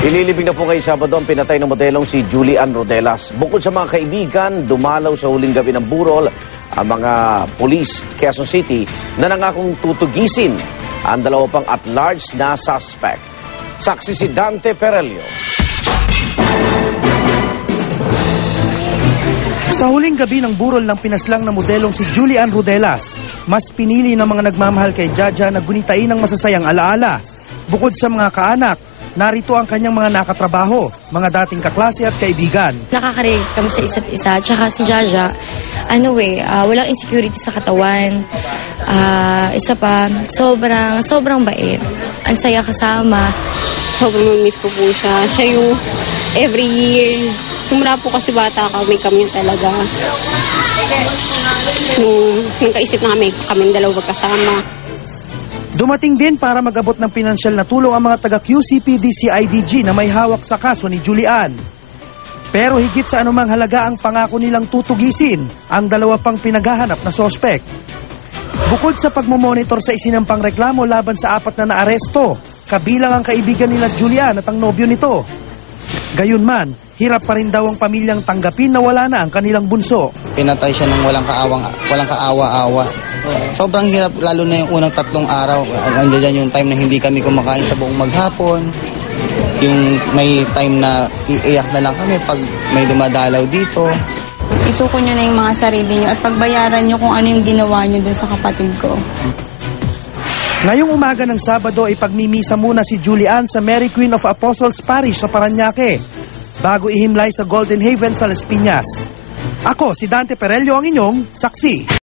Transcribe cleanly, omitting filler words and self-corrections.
Ililibing na po ngayong Sabado ang pinatay ng modelong si Julian Rodelas. Bukod sa mga kaibigan, dumalaw sa huling gabi ng burol ang mga pulis Quezon City na nangakong tutugisin ang dalawa pang at-large na suspect. Saksi si Dante Perelio. Sa huling gabi ng burol ng pinaslang na modelong si Julian Rodelas, mas pinili ng mga nagmamahal kay Jaja na gunitain ng masasayang alaala. Bukod sa mga kaanak, narito ang kanyang mga nakatrabaho, mga dating kaklase at kaibigan. Nakaka-relate kami sa isa't isa. Tsaka si Jaja, walang insecurity sa katawan. Isa pa, sobrang bait. Ang saya kasama. Sobrang miss ko po siya. Siya yung every year. Sumura po kasi bata kami talaga. Nung kaisip na kami dalawa magkasama. Dumating din para mag-abot ng pinansyal na tulong ang mga taga-QCPD-CIDG na may hawak sa kaso ni Julian. Pero higit sa anumang halaga ang pangako nilang tutugisin ang dalawa pang pinaghahanap na sospek. Bukod sa pagmomonitor sa isinampang reklamo laban sa 4 na naaresto, kabilang ang kaibigan nila Julian at ang nobyo nito. Gayunman, hirap pa rin daw ang pamilyang tanggapin na wala na ang kanilang bunso. Pinatay siya ng walang kaawa-awa. Sobrang hirap, lalo na yung unang 3 araw. Andiyan yung time na hindi kami kumakain sa buong maghapon. Yung may time na iiyak na lang kami pag may dumadalaw dito. Isuko nyo na yung mga sarili nyo at pagbayaran nyo kung ano yung ginawa nyo dun sa kapatid ko. Ngayong umaga ng Sabado ay pagmimisa muna si Julian sa Mary Queen of Apostles Parish sa Parañaque bago ihimlay sa Golden Haven sa Las Piñas. Ako, si Dante Perelio, ang inyong saksi.